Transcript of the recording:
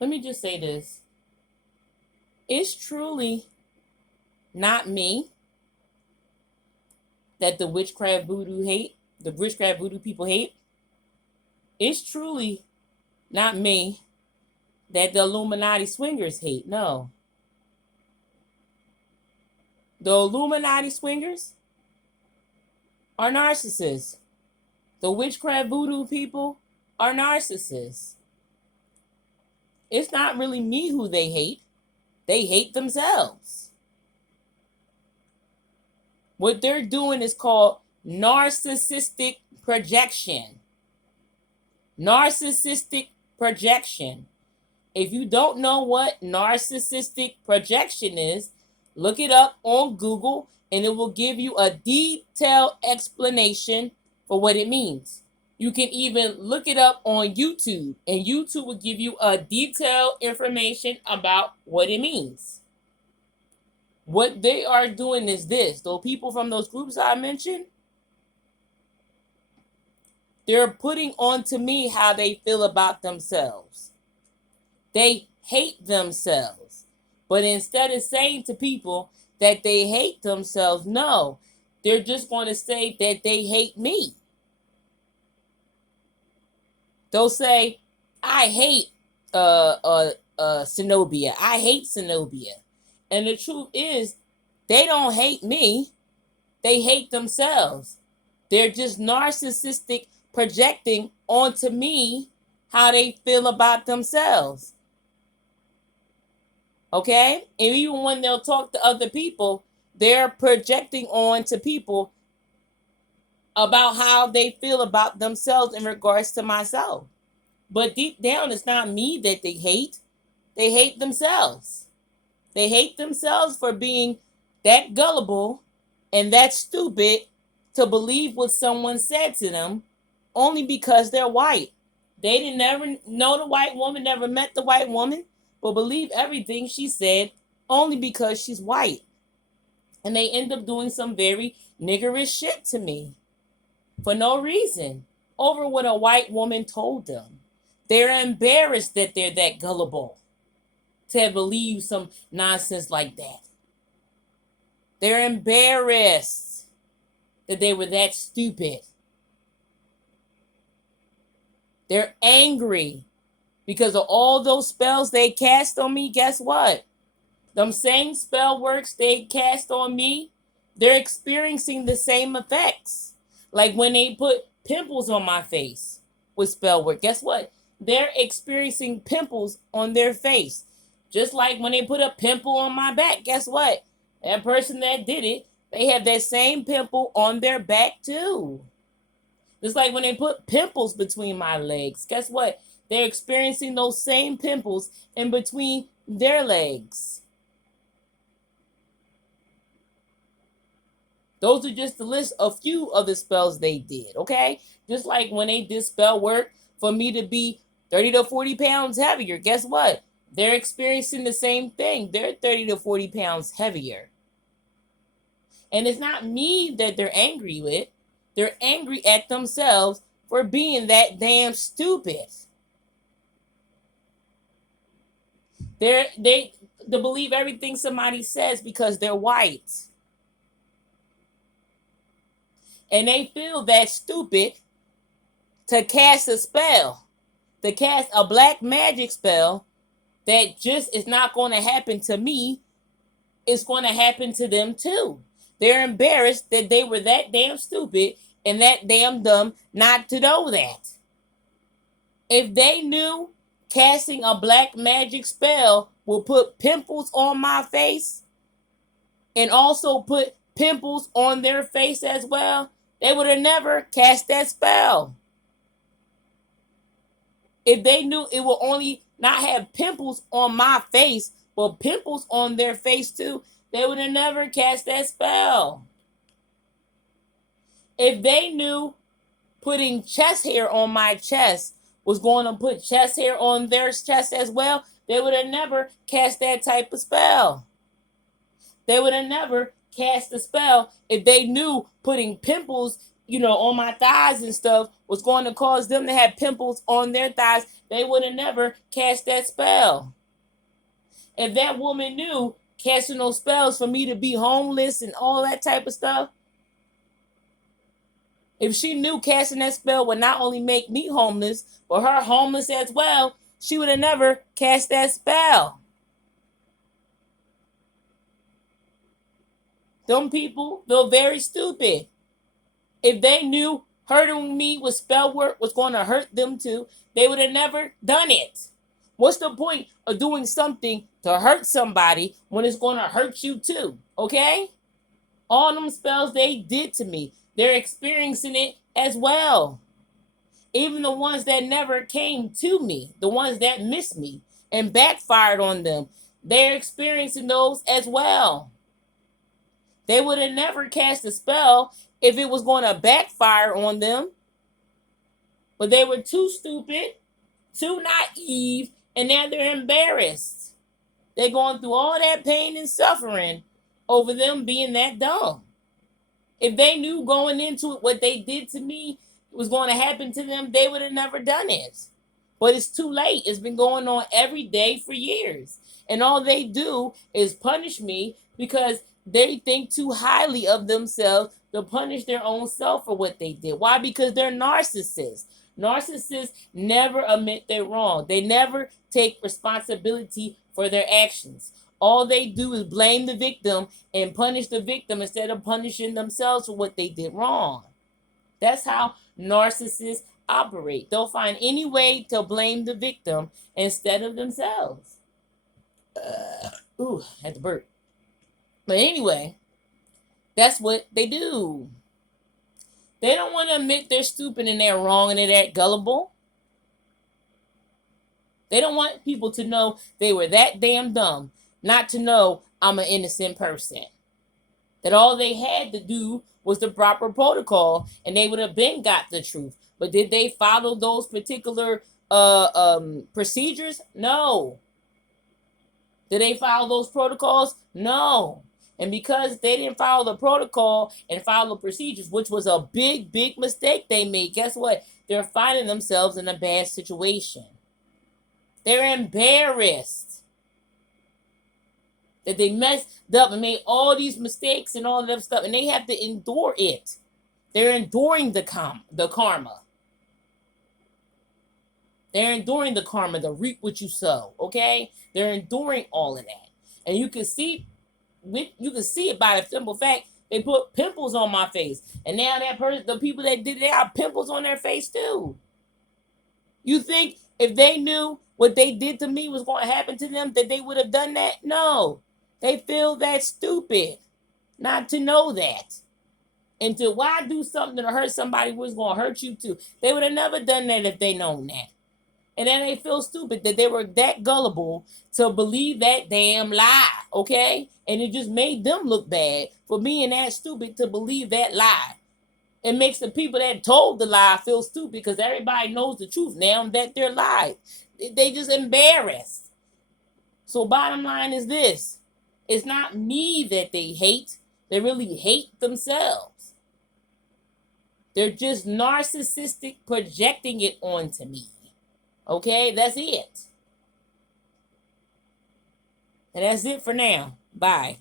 Let me just say this. It's truly not me that the witchcraft voodoo people hate. It's truly not me that the Illuminati swingers hate. No. The Illuminati swingers are narcissists. The witchcraft voodoo people are narcissists. It's not really me who they hate. They hate themselves. What they're doing is called narcissistic projection. Narcissistic projection. If you don't know what narcissistic projection is, look it up on Google and it will give you a detailed explanation for what it means. You can even look it up on YouTube, and YouTube will give you a detailed information about what it means. What they are doing is this. Those people from those groups I mentioned, they're putting onto me how they feel about themselves. They hate themselves. But instead of saying to people that they hate themselves, no, they're just going to say that they hate me. They'll say, I hate Zenobia. I hate Zenobia. And the truth is, they don't hate me. They hate themselves. They're just narcissistic projecting onto me how they feel about themselves. Okay? And even when they'll talk to other people, they're projecting onto people about how they feel about themselves in regards to myself. But deep down, it's not me that they hate. They hate themselves. They hate themselves for being that gullible and that stupid to believe what someone said to them only because they're white. They didn't never know the white woman, never met the white woman, but believe everything she said only because she's white. And they end up doing some very niggerish shit to me for no reason over what a white woman told them. They're embarrassed that they're that gullible to believe some nonsense like that. They're embarrassed that they were that stupid. They're angry because of all those spells they cast on me. Guess what? Them same spell works they cast on me, they're experiencing the same effects. Like when they put pimples on my face with spell work, guess what? They're experiencing pimples on their face. Just like when they put a pimple on my back, guess what? That person that did it, they have that same pimple on their back too. Just like when they put pimples between my legs, guess what? They're experiencing those same pimples in between their legs. Those are just the list of few of the spells they did, okay? Just like when they did spell work for me to be 30 to 40 pounds heavier, guess what? They're experiencing the same thing. They're 30 to 40 pounds heavier. And it's not me that they're angry with. They're angry at themselves for being that damn stupid. They believe everything somebody says because they're white. And they feel that stupid to cast a spell, to cast a black magic spell that just is not going to happen to me. It's going to happen to them too. They're embarrassed that they were that damn stupid and that damn dumb not to know that. If they knew casting a black magic spell will put pimples on my face and also put pimples on their face as well, they would have never cast that spell. If they knew it would only not have pimples on my face, but pimples on their face too, they would have never cast that spell. If they knew putting chest hair on my chest was going to put chest hair on their chest as well, they would have never cast that type of spell. They would have never cast a spell if they knew putting pimples, on my thighs and stuff was going to cause them to have pimples on their thighs. they would have never cast that spell. If that woman knew casting those spells for me to be homeless and all that type of stuff, if she knew casting that spell would not only make me homeless, but her homeless as well, she would have never cast that spell. Them people feel very stupid. If they knew hurting me with spell work was going to hurt them too, they would have never done it. What's the point of doing something to hurt somebody when it's going to hurt you too? Okay? All them spells they did to me, they're experiencing it as well. Even the ones that never came to me, the ones that missed me and backfired on them, they're experiencing those as well. They would have never cast a spell if it was going to backfire on them. But they were too stupid, too naive, and now they're embarrassed. They're going through all that pain and suffering over them being that dumb. If they knew going into it what they did to me was going to happen to them, they would have never done it. But it's too late. It's been going on every day for years. And all they do is punish me because they think too highly of themselves to punish their own self for what they did. Why? Because they're narcissists. Narcissists never admit they're wrong. They never take responsibility for their actions. All they do is blame the victim and punish the victim instead of punishing themselves for what they did wrong. That's how narcissists operate. They'll find any way to blame the victim instead of themselves. Had to burp. But anyway, that's what they do. They don't want to admit they're stupid and they're wrong and they're that gullible. They don't want people to know they were that damn dumb not to know I'm an innocent person. That all they had to do was the proper protocol and they would have been got the truth. But did they follow those particular procedures? No. Did they follow those protocols? No. And because they didn't follow the protocol and follow the procedures, which was a big, big mistake they made, guess what? They're finding themselves in a bad situation. They're embarrassed that they messed up and made all these mistakes and all of that stuff, and they have to endure it. They're enduring the karma. They're enduring the karma, the reap what you sow, okay? They're enduring all of that. And you can see it by the simple fact they put pimples on my face. And now that person, the people that did it, they have pimples on their face too. You think if they knew what they did to me was going to happen to them, that they would have done that? No. They feel that stupid not to know that. And to why do something to hurt somebody who's going to hurt you too? They would have never done that if they known that. And then they feel stupid that they were that gullible to believe that damn lie, okay? And it just made them look bad for being that stupid to believe that lie. It makes the people that told the lie feel stupid because everybody knows the truth now that they're lied. They just embarrassed. So bottom line is this. It's not me that they hate. They really hate themselves. They're just narcissistic projecting it onto me. Okay, that's it. And that's it for now. Bye.